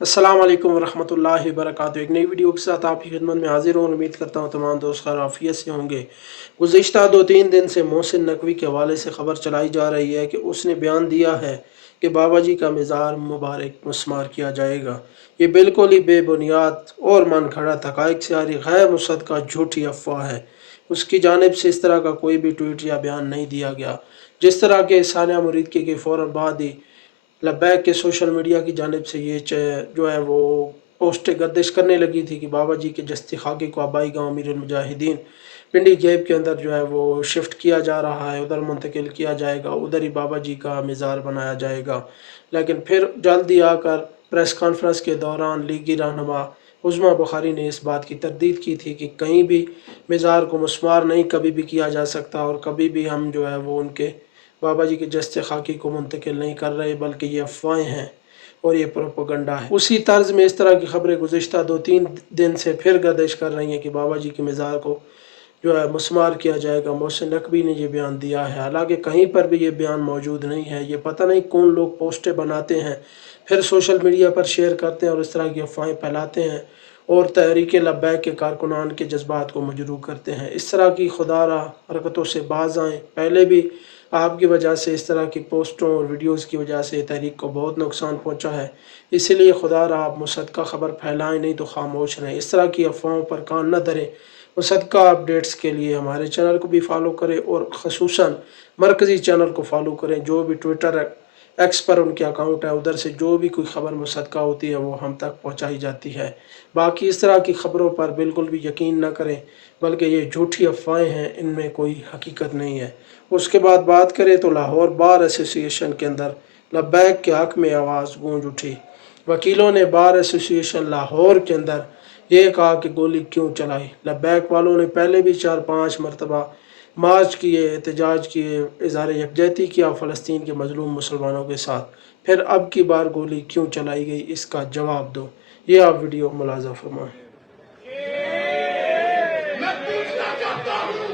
अस्सलाम वालेकुम वरहमतुल्लाहि वबरकातुहू। एक नई वीडियो के साथ आपकी खिदमत में हाजिर हूँ। उम्मीद करता हूँ तमाम दोस्त खैर आफियत से होंगे। गुज़िश्ता 2-3 दिन से मोहसिन नकवी के हवाले से ख़बर चलाई जा रही है कि उसने बयान दिया है कि बाबा जी का मज़ार मुबारक मस्मार किया जाएगा। ये बिल्कुल ही बेबुनियाद और मन घड़त हक़ाइक़ से यारी गैर मुसद्दक़ा झूठी अफवाह है। उसकी जानिब से इस तरह का कोई भी ट्वीट या बयान नहीं दिया गया। जिस तरह के सानिया मुरीद के फ़ौरन बाद ही लब्बैक के सोशल मीडिया की जानिब से ये जो है वो पोस्टें गर्दिश करने लगी थी कि बाबा जी के जस्ती खाकी को आबाई गाँव अमीरुल मुजाहिदीन पिंडी गेब के अंदर जो है वो शिफ्ट किया जा रहा है, उधर मुंतकिल किया जाएगा, उधर ही बाबा जी का मज़ार बनाया जाएगा। लेकिन फिर जल्द ही आकर प्रेस कॉन्फ्रेंस के दौरान लीगी रहनुमा उज़्मा बुखारी ने इस बात की तरदीद की थी कि कहीं भी मज़ार को मस्मार नहीं कभी भी किया जा सकता और कभी भी हम जो है वो उनके बाबा जी के जस्ते खाकी को मुंतकिल नहीं कर रहे, बल्कि ये अफवाहें हैं और ये प्रोपेगेंडा है। उसी तर्ज में इस तरह की खबरें गुज़िश्ता 2-3 दिन से फिर गर्दिश कर रही हैं कि बाबा जी के मज़ार को जो है मस्मार किया जाएगा। मोहसिन नकवी ने ये बयान दिया है, हालांकि कहीं पर भी ये बयान मौजूद नहीं है। ये पता नहीं कौन लोग पोस्टें बनाते हैं, फिर सोशल मीडिया पर शेयर करते हैं और इस तरह की अफवाहें फैलाते हैं और तहरीक लब्बैक के कारकुनान के जज्बात को मजरूह करते हैं। इस तरह की खुदारा हरकतों से बाज आएँ। पहले भी आपकी वजह से इस तरह की पोस्टों और वीडियोज़ की वजह से तहरीक को बहुत नुकसान पहुँचा है। इसीलिए खुदारा आप मुसद्दक़ा ख़बर फैलाएँ, नहीं तो खामोश रहें। इस तरह की अफवाहों पर कान न धरें। मुसद्दक़ा अपडेट्स के लिए हमारे चैनल को भी फॉलो करें और ख़ुसूसन मरकज़ी चैनल को फॉलो करें। जो भी ट्विटर एक्स पर उनके अकाउंट है, उधर से जो भी कोई ख़बर मुसद्दक़ा होती है वो हम तक पहुँचाई जाती है। बाकी इस तरह की ख़बरों पर बिल्कुल भी यकीन न करें, बल्कि ये झूठी अफवाहें हैं, इनमें कोई हकीकत नहीं है। उसके बाद बात करें तो लाहौर बार एसोसिएशन के अंदर लब्बैक के हक़ में आवाज़ गूंज उठी। वकीलों ने बार एसोसिएशन लाहौर के अंदर ये कहा कि गोली क्यों चलाई। लब्बैक वालों ने पहले भी 4-5 मरतबा मार्च किए, एहतजाज किए, इज़हार यकजहती किया फ़लस्तीन के मज़लूम मुसलमानों के साथ। फिर अब की बार गोली क्यों चलाई गई, इसका जवाब दो। ये आप वीडियो मुलाज़ा फरमाएँ। मैं पूछना चाहता हूं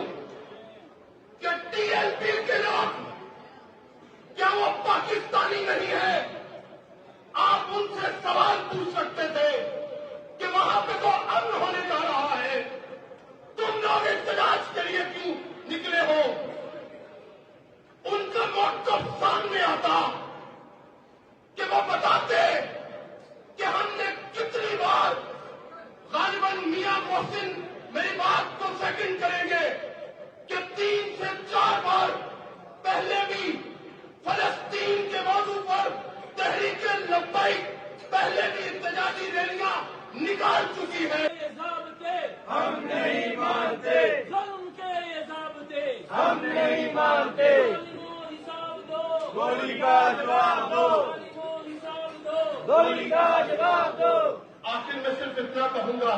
कि टीएलपी के लोग क्या वो पाकिस्तानी नहीं है? आप उनसे सवाल पूछ सकते थे कि वहां पे तो अमन होने जा रहा है, तुम लोग इख्तिलाफ के लिए क्यों निकले हो? उनका मोटो सामने आता कि वो बताते कि हमने कितनी बार, गालिबन मियां मोहसिन मेरी बात को सेकंड करेंगे, कि 3 से 4 बार पहले भी फलस्तीन के मौजू पर तहरीक लब्बैक पहले भी इत्तेजाजी रैलियां निकाल चुकी है। हम नहीं मानते, जुल्म के ये ज़ाब्ते हम नहीं मानते। गोली का जवाब दो, गोली का जवाब दो। आखिर में सिर्फ इतना कहूंगा।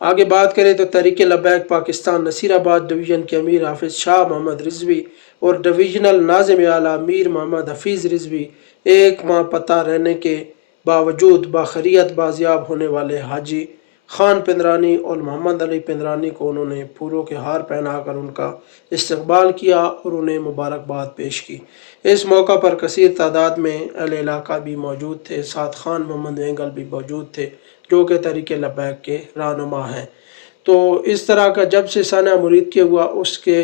आगे बात करें तो तहरीक लब्बैक पाकिस्तान नसीराबाद डिवीज़न के अमीर हाफिज़ शाह मोहम्मद रिजवी और डिवीज़नल नाज़िम आला मीर मोहम्मद हफीज़ रिजवी 1 माह पता रहने के बावजूद बाखैरियत बाजियाब होने वाले हाजी खान पिंदरानी और मोहम्मद अली पिंदरानी को उन्होंने फूलों के हार पहनाकर उनका इस्तकबाल किया और उन्हें मुबारकबाद पेश की। इस मौका पर कसीर तादाद में अहले इलाका भी मौजूद थे। साथ खान मोहम्मद वेंगल भी मौजूद थे, जो कि तहरीक लब्बैक के रहनुमा हैं। तो इस तरह का जब से साना मुरीद के हुआ, उसके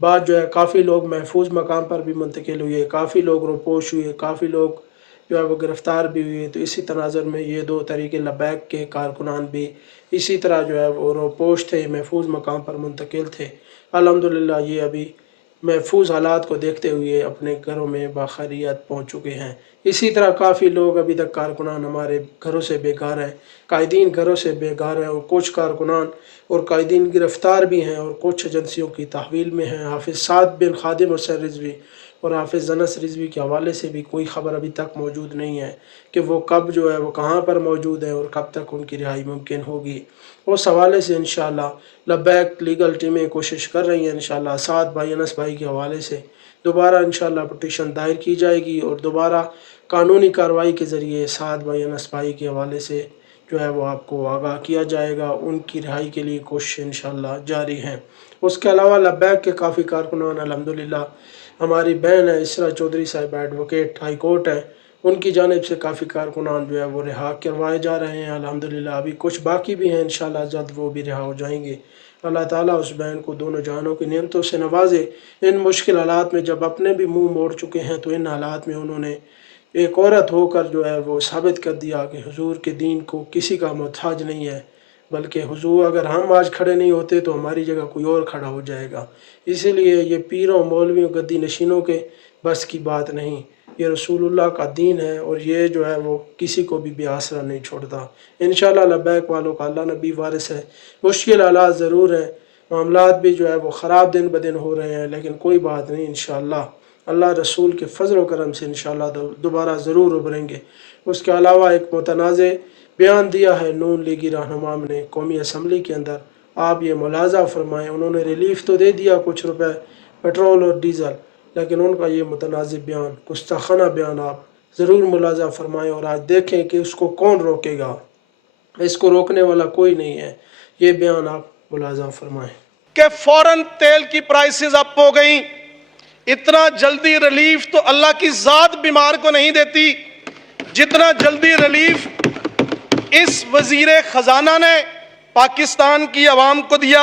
बाद जो है काफ़ी लोग महफूज मकाम पर भी मुंतकिल हुए, काफ़ी लोग रोपोश हुए, काफ़ी लोग जो है वो गिरफ़्तार भी हुए। तो इसी तनाज़ुर में ये 2 तहरीक लब्बैक के कारकुनान भी इसी तरह जो है वो रोपोश थे, महफूज मकाम पर मुंतकिल थे। अल्हम्दुलिल्लाह ये अभी महफूज हालात को देखते हुए अपने घरों में बाखैरियत पहुँच चुके हैं। इसी तरह काफ़ी लोग अभी तक कारकुनान हमारे घरों से बेघर हैं, कायदीन घरों से बेघर हैं और कुछ कारकुनान और कायदीन गिरफ़्तार भी हैं और कुछ एजेंसियों की तहवील में हैं। हाफिज़ साद बिन खादिम हुसैन रिजवी और हाफिज़ अनस रिजवी के हवाले से भी कोई ख़बर अभी तक मौजूद नहीं है कि वो कब जो है वो कहाँ पर मौजूद है और कब तक उनकी रिहाई मुमकिन होगी। उस हवाले से इंशाअल्लाह लब्बैक लीगल टीमें कोशिश कर रही हैं। इंशाअल्लाह साद भाई अनस भाई के हवाले से दोबारा इंशाअल्लाह पटिशन दायर की जाएगी और दोबारा कानूनी कार्रवाई के ज़रिए साद भाई अनस भाई के हवाले से जो है वो आपको आगाह किया जाएगा। उनकी रिहाई के लिए कोशिश इंशाअल्लाह जारी हैं। उसके अलावा लब्बैक के काफ़ी कारकुनान अल्हम्दुलिल्लाह, हमारी बहन है इसरा चौधरी साहिबा एडवोकेट हाई कोर्ट है, उनकी जानिब से काफ़ी कारकुनान जो है वो रिहा करवाए जा रहे हैं अल्हम्दुलिल्लाह। अभी कुछ बाकी भी हैं, इंशाल्लाह जल्द वो भी रिहा हो जाएंगे। अल्लाह ताला उस बहन को दोनों जहानों की नेमतों से नवाजे। इन मुश्किल हालात में जब अपने भी मुंह मोड़ चुके हैं तो इन हालात में उन्होंने एक औरत होकर जो है वो साबित कर दिया कि हुजूर के दीन को किसी का मोहताज नहीं है, बल्कि हुजूर अगर हम आज खड़े नहीं होते तो हमारी जगह कोई और खड़ा हो जाएगा। इसीलिए ये पीरों मौलवियों गद्दी नशीनों के बस की बात नहीं, ये रसूलुल्लाह का दीन है और ये जो है वो किसी को भी बेआसरा नहीं छोड़ता। इंशाअल्लाह लब्बैक वालों का अल्लाह नबी वारिस है। मुश्किल हालात ज़रूर हैं, मामलात भी जो है वो ख़राब दिन ब दिन हो रहे हैं, लेकिन कोई बात नहीं, इंशाअल्लाह अल्लाह रसूल के फजल व करम से इंशाअल्लाह दोबारा ज़रूर उभरेंगे। उसके अलावा एक मुतनाज़ बयान दिया है नून लीगी रहनुमा ने कौमी असम्बली के अंदर, आप ये मुलाजा फरमाएँ। उन्होंने रिलीफ तो दे दिया कुछ रुपए पेट्रोल और डीज़ल, लेकिन उनका ये मुतनाज़िब बयान, गुस्ताखाना बयान आप ज़रूर मुलाजा फरमाएँ और आज देखें कि उसको कौन रोकेगा। इसको रोकने वाला कोई नहीं है। ये बयान आप मुलाजा फरमाएँ कि फौरन तेल की प्राइसेस अप हो गई। इतना जल्दी रिलीफ तो अल्लाह की ज़ात बीमार को नहीं देती जितना जल्दी रिलीफ इस वजीर खजाना ने पाकिस्तान की आवाम को दिया।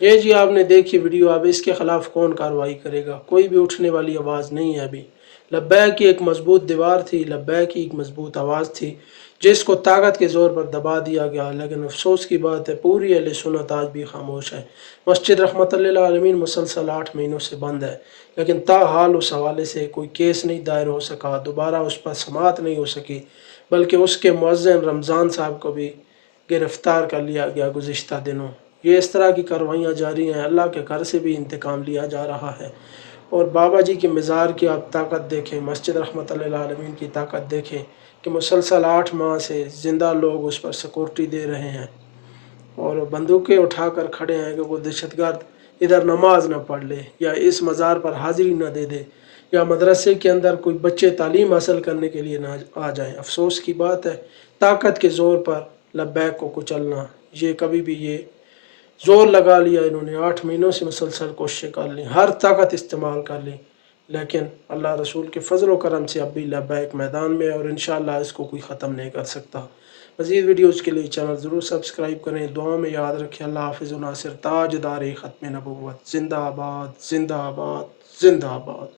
ये जी आपने देखी वीडियो, अब इसके ख़िलाफ़ कौन कार्रवाई करेगा? कोई भी उठने वाली आवाज़ नहीं है। अभी लब्बैक की एक मजबूत दीवार थी, लब्बैक की एक मजबूत आवाज़ थी जिसको ताकत के ज़ोर पर दबा दिया गया। लेकिन अफसोस की बात है पूरी अहले सुन्नत आज भी खामोश है। मस्जिद रहमतुल्लिल आलमीन मुसलसल 8 महीनों से बंद है, लेकिन ताहाल उस हवाले से कोई केस नहीं दायर हो सका, दोबारा उस पर समाअत नहीं हो सकी, बल्कि उसके मुअज्जिन रमज़ान साहब को भी गिरफ़्तार कर लिया गया गुज़िश्ता दिनों। ये इस तरह की कार्रवाइयाँ जारी हैं। अल्लाह के घर से भी इंतकाम लिया जा रहा है। और बाबा जी की मज़ार की आप ताकत देखें, मस्जिद रहमतुल्लिल आलमीन की ताकत देखें कि मुसलसल 8 माह से ज़िंदा लोग उस पर सिक्योरिटी दे रहे हैं और बंदूकें उठाकर खड़े हैं कि वो दहशतगर्द इधर नमाज ना पढ़ ले या इस मज़ार पर हाज़िरी ना दे दे या मदरसे के अंदर कोई बच्चे तालीम हासिल करने के लिए ना आ जाएं। अफसोस की बात है, ताकत के ज़ोर पर लब्बैक को कुचलना, ये कभी भी ये ज़ोर लगा लिया इन्होंने, 8 महीनों से मुसलसल कोशिशें कर ली, हर ताकत इस्तेमाल कर ली, लेकिन अल्लाह रसूल के फजल व करम से अब भी लब्बैक मैदान में है और इंशाअल्लाह इसको कोई ख़त्म नहीं कर सकता। मज़ीद वीडियोज़ के लिए चैनल ज़रूर सब्सक्राइब करें। दुआ में याद रखें। अल्लाह हाफ़िज़ व नासिर, ताजदार ख़त्म नबुव्वत। ज़िंदाबाद ज़िंदाबाद ज़िंदाबाद।